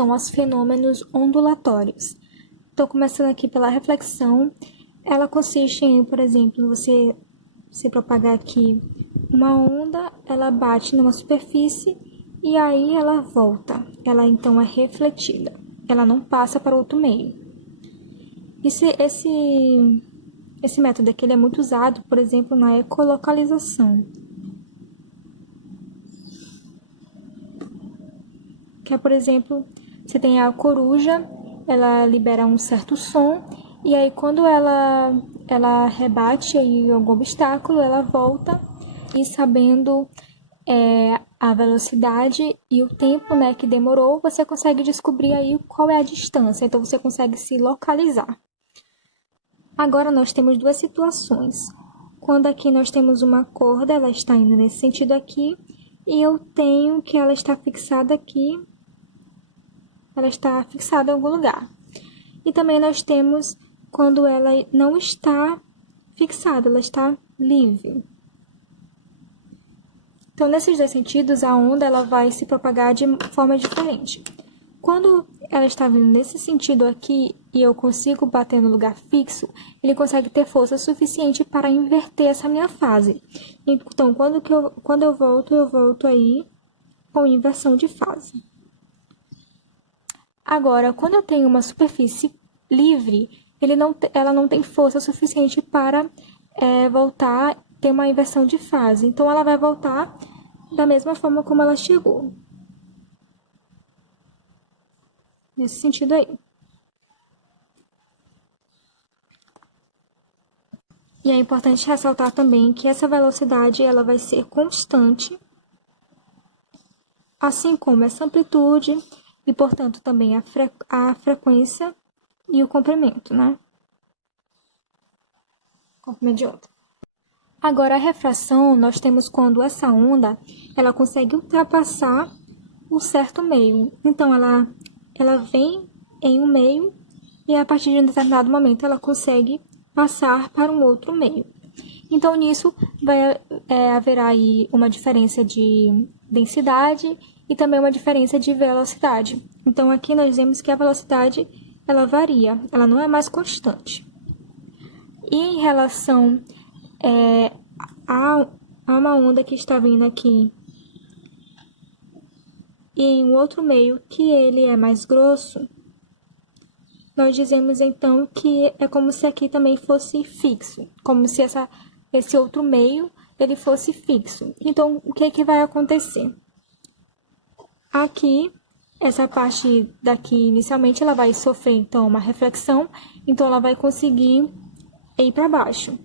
são os fenômenos ondulatórios. Então, começando aqui pela reflexão, ela consiste em, por exemplo, você propagar aqui uma onda, ela bate numa superfície e aí ela volta. Ela então é refletida, ela não passa para outro meio. Esse método aqui ele é muito usado, por exemplo, na ecolocalização, que é, por exemplo, você tem a coruja, ela libera um certo som, e aí quando ela rebate aí algum obstáculo, ela volta, e sabendo a velocidade e o tempo, né, que demorou, você consegue descobrir aí qual é a distância, então você consegue se localizar. Agora nós temos duas situações. Quando aqui nós temos uma corda, ela está indo nesse sentido aqui, e eu tenho que ela está fixada aqui, ela está fixada em algum lugar. E também nós temos quando ela não está fixada, ela está livre. Então, nesses dois sentidos, a onda ela vai se propagar de forma diferente. Quando ela está vindo nesse sentido aqui e eu consigo bater no lugar fixo, ele consegue ter força suficiente para inverter essa minha fase. Então, quando eu volto aí com inversão de fase. Agora, quando eu tenho uma superfície livre, ela não tem força suficiente para voltar, ter uma inversão de fase. Então, ela vai voltar da mesma forma como ela chegou. Nesse sentido aí. E é importante ressaltar também que essa velocidade ela vai ser constante, assim como essa amplitude e, portanto, também a frequência e o comprimento, né? Comprimento de onda. Agora, a refração, nós temos quando essa onda, ela consegue ultrapassar um certo meio. Então, ela vem em um meio e, a partir de um determinado momento, ela consegue passar para um outro meio. Então, nisso, haverá aí uma diferença de densidade e também uma diferença de velocidade. Então, aqui nós vemos que a velocidade, ela varia, ela não é mais constante. E em relação a uma onda que está vindo aqui e em um outro meio que ele é mais grosso, nós dizemos então que é como se aqui também fosse fixo, como se esse outro meio ele fosse fixo. Então, o que vai acontecer? Aqui, essa parte daqui, inicialmente, ela vai sofrer, então, uma reflexão, então ela vai conseguir ir para baixo.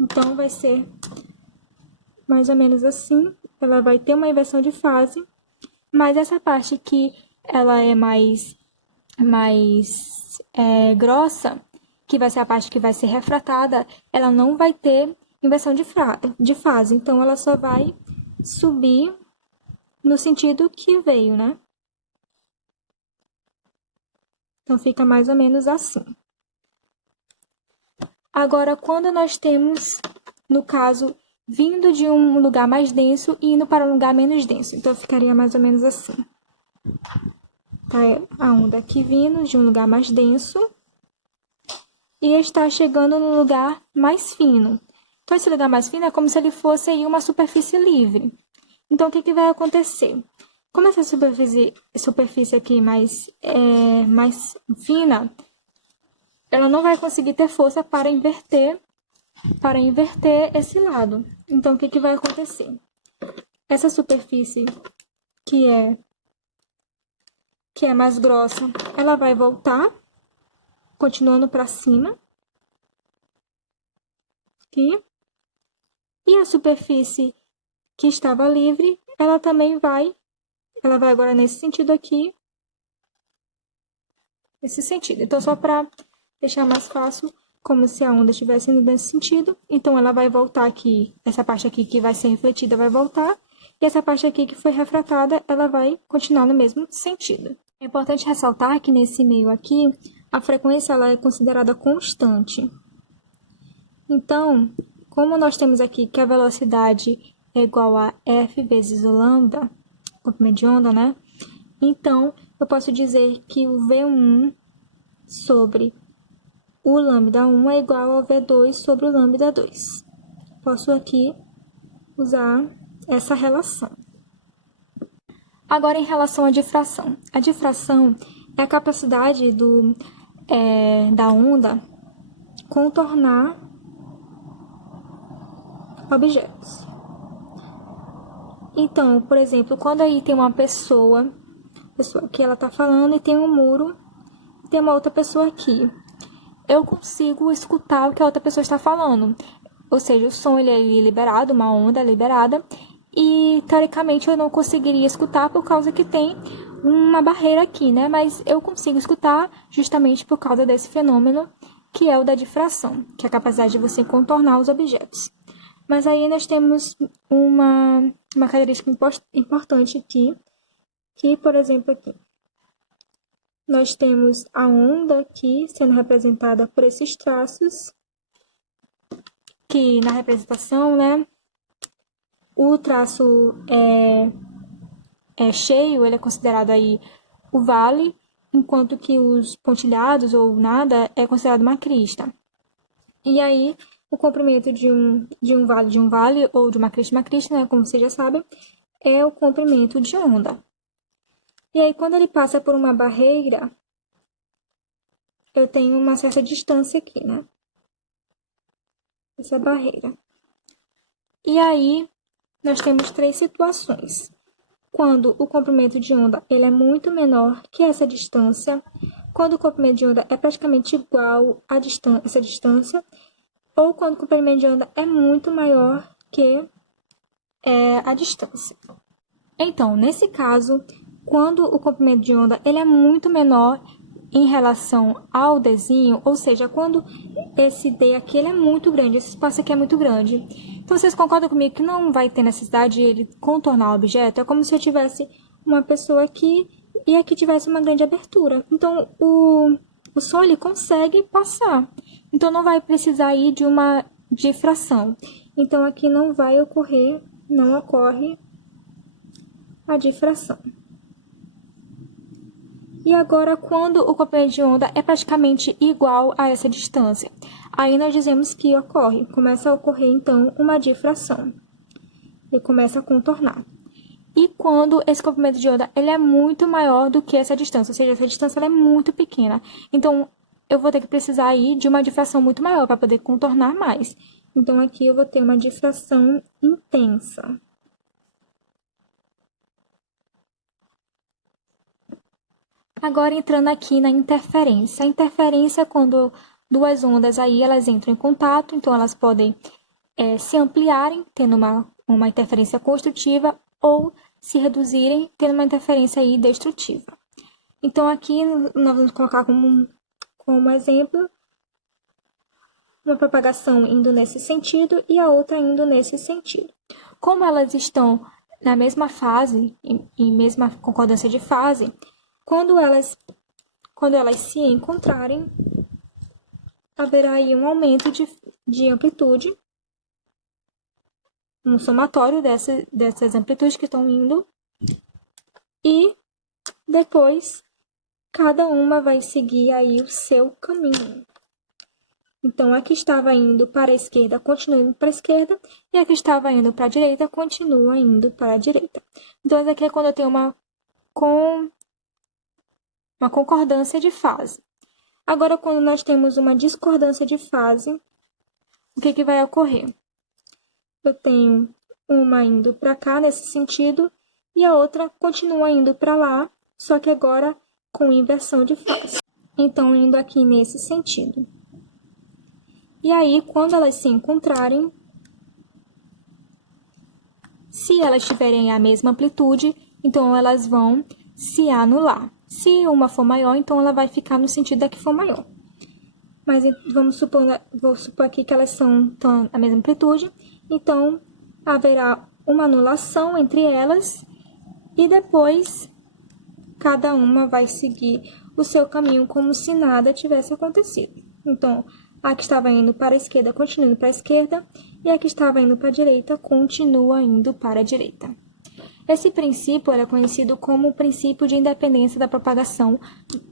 Então, vai ser mais ou menos assim, ela vai ter uma inversão de fase, mas essa parte que ela é mais grossa, que vai ser a parte que vai ser refratada, ela não vai ter inversão de fase, então ela só vai subir no sentido que veio, né? Então, fica mais ou menos assim. Agora, quando nós temos, no caso, vindo de um lugar mais denso e indo para um lugar menos denso, então ficaria mais ou menos assim. Tá a onda aqui vindo de um lugar mais denso e está chegando no lugar mais fino. Então, esse lugar mais fino é como se ele fosse aí uma superfície livre. Então, o que vai acontecer? Como essa superfície aqui mais fina, ela não vai conseguir ter força para inverter esse lado. Então, o que vai acontecer? Essa superfície que é mais grossa, ela vai voltar, continuando para cima. Aqui. E a superfície que estava livre, ela também vai agora nesse sentido aqui, nesse sentido. Então, só para deixar mais fácil, como se a onda estivesse indo nesse sentido, então ela vai voltar aqui, essa parte aqui que vai ser refletida vai voltar, e essa parte aqui que foi refratada, ela vai continuar no mesmo sentido. É importante ressaltar que nesse meio aqui, a frequência ela é considerada constante. Então, como nós temos aqui que a velocidade é igual a F vezes o lambda, comprimento de onda, né? Então, eu posso dizer que o V1 sobre o lambda 1 é igual ao V2 sobre o lambda 2. Posso aqui usar essa relação. Agora, em relação à difração. A difração é a capacidade da onda contornar objetos. Então, por exemplo, quando aí tem uma pessoa que ela está falando e tem um muro, e tem uma outra pessoa aqui, eu consigo escutar o que a outra pessoa está falando. Ou seja, o som ele é liberado, uma onda é liberada, e teoricamente eu não conseguiria escutar por causa que tem uma barreira aqui, né? Mas eu consigo escutar justamente por causa desse fenômeno que é o da difração, que é a capacidade de você contornar os objetos. Mas aí nós temos uma característica importante aqui, que, por exemplo, aqui, nós temos a onda aqui sendo representada por esses traços, que na representação, né, o traço é cheio, ele é considerado aí o vale, enquanto que os pontilhados ou nada é considerado uma crista. E aí, o comprimento de um vale ou de uma crista, né, como vocês já sabem, é o comprimento de onda. E aí, quando ele passa por uma barreira, eu tenho uma certa distância aqui, né? Essa barreira. E aí, nós temos três situações. Quando o comprimento de onda ele é muito menor que essa distância, quando o comprimento de onda é praticamente igual a essa distância, ou quando o comprimento de onda é muito maior que a distância. Então, nesse caso, quando o comprimento de onda ele é muito menor em relação ao Dzinho, ou seja, quando esse D aqui ele é muito grande, esse espaço aqui é muito grande. Então, vocês concordam comigo que não vai ter necessidade de ele contornar o objeto? É como se eu tivesse uma pessoa aqui e aqui tivesse uma grande abertura. Então, o som ele consegue passar. Então, não vai precisar ir de uma difração. Então, aqui não ocorre a difração. E agora, quando o comprimento de onda é praticamente igual a essa distância, aí nós dizemos que começa a ocorrer, então, uma difração. E começa a contornar. E quando esse comprimento de onda ele é muito maior do que essa distância, ou seja, essa distância ela é muito pequena. Então, eu vou ter que precisar aí de uma difração muito maior para poder contornar mais. Então, aqui eu vou ter uma difração intensa. Agora, entrando aqui na interferência. A interferência é quando duas ondas aí, elas entram em contato, então elas podem se ampliarem, tendo uma interferência construtiva, ou se reduzirem, tendo uma interferência aí destrutiva. Então, aqui nós vamos colocar como exemplo uma propagação indo nesse sentido e a outra indo nesse sentido. Como elas estão na mesma fase, em mesma concordância de fase, quando elas se encontrarem, haverá aí um aumento de amplitude, um somatório dessas amplitudes que estão indo, e depois cada uma vai seguir aí o seu caminho. Então, a que estava indo para a esquerda continua indo para a esquerda, e a que estava indo para a direita continua indo para a direita. Então, essa aqui é quando eu tenho uma concordância de fase. Agora, quando nós temos uma discordância de fase, o que vai ocorrer? Eu tenho uma indo para cá, nesse sentido, e a outra continua indo para lá, só que agora com inversão de fase. Então, indo aqui nesse sentido. E aí, quando elas se encontrarem, se elas tiverem a mesma amplitude, então elas vão se anular. Se uma for maior, então ela vai ficar no sentido da que for maior. Mas vou supor aqui que elas são a mesma amplitude, então haverá uma anulação entre elas e depois cada uma vai seguir o seu caminho como se nada tivesse acontecido. Então, a que estava indo para a esquerda continua indo para a esquerda e a que estava indo para a direita continua indo para a direita. Esse princípio é conhecido como o princípio de independência da propagação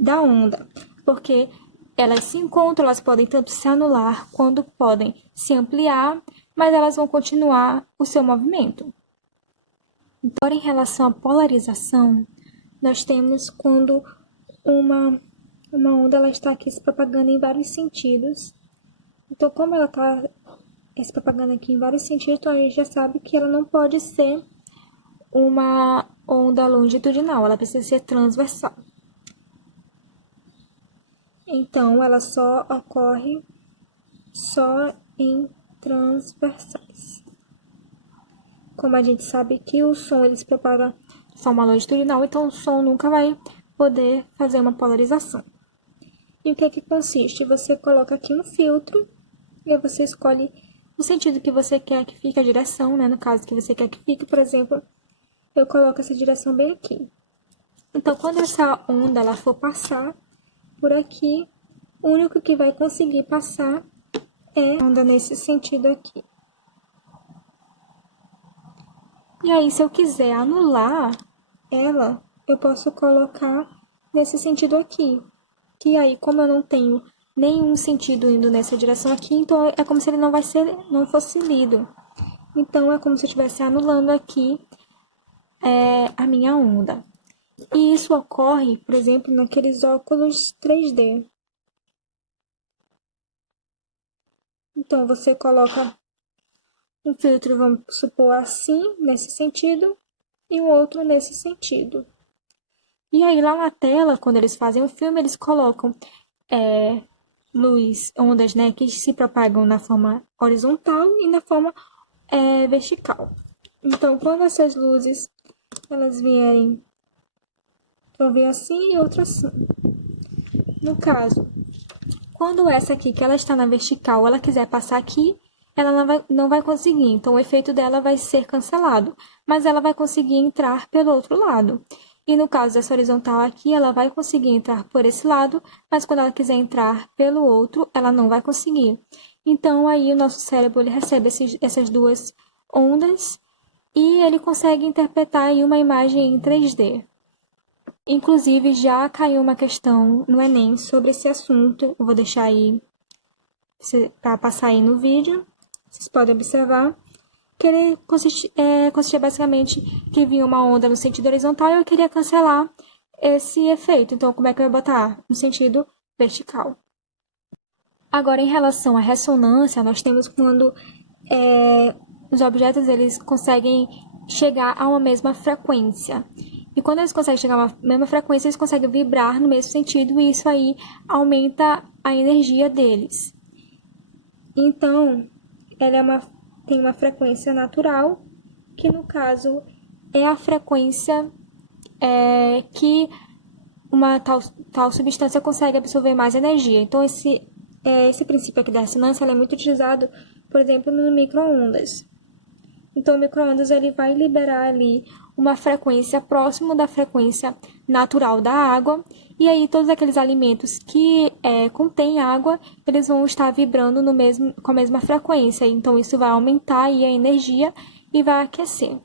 da onda, porque elas se encontram, elas podem tanto se anular quanto podem se ampliar, mas elas vão continuar o seu movimento. Então, em relação à polarização, nós temos quando uma onda ela está aqui se propagando em vários sentidos. Então, como ela está se propagando aqui em vários sentidos, então a gente já sabe que ela não pode ser uma onda longitudinal, ela precisa ser transversal. Então, ela só ocorre em transversais. Como a gente sabe que o som ele se propaga de forma longitudinal, então o som nunca vai poder fazer uma polarização. E o que é que consiste? Você coloca aqui um filtro e você escolhe o sentido que você quer que fique a direção, né? No caso que você quer que fique, por exemplo, eu coloco essa direção bem aqui. Então, quando essa onda ela for passar por aqui, o único que vai conseguir passar é a onda nesse sentido aqui. E aí, se eu quiser anular ela, eu posso colocar nesse sentido aqui. Que aí, como eu não tenho nenhum sentido indo nessa direção aqui, então é como se ele não fosse lido. Então, é como se eu estivesse anulando aqui a minha onda. E isso ocorre, por exemplo, naqueles óculos 3D. Então, você coloca um filtro, vamos supor assim, nesse sentido, e o outro nesse sentido. E aí, lá na tela, quando eles fazem o filme, eles colocam ondas, né, que se propagam na forma horizontal e na forma vertical. Então, quando essas luzes elas vierem, vão vir assim e outra assim. No caso, quando essa aqui, que ela está na vertical, ela quiser passar aqui, ela não vai conseguir. Então, o efeito dela vai ser cancelado, mas ela vai conseguir entrar pelo outro lado. E no caso dessa horizontal aqui, ela vai conseguir entrar por esse lado, mas quando ela quiser entrar pelo outro, ela não vai conseguir. Então, aí o nosso cérebro ele recebe essas duas ondas e ele consegue interpretar aí uma imagem em 3D. Inclusive, já caiu uma questão no Enem sobre esse assunto. Eu vou deixar aí para passar aí no vídeo. Vocês podem observar que ele consistia basicamente que vinha uma onda no sentido horizontal e eu queria cancelar esse efeito. Então, como é que eu ia botar? No sentido vertical. Agora, em relação à ressonância, nós temos quando os objetos eles conseguem chegar a uma mesma frequência. E quando eles conseguem chegar a uma mesma frequência, eles conseguem vibrar no mesmo sentido e isso aí aumenta a energia deles. Então, ela tem uma frequência natural, que no caso é a frequência que uma tal substância consegue absorver mais energia. Então, esse princípio aqui da ressonância é muito utilizado, por exemplo, no micro-ondas. Então, o micro-ondas ele vai liberar ali uma frequência próxima da frequência natural da água, e aí todos aqueles alimentos que contêm água, eles vão estar vibrando com a mesma frequência. Então, isso vai aumentar aí a energia e vai aquecer.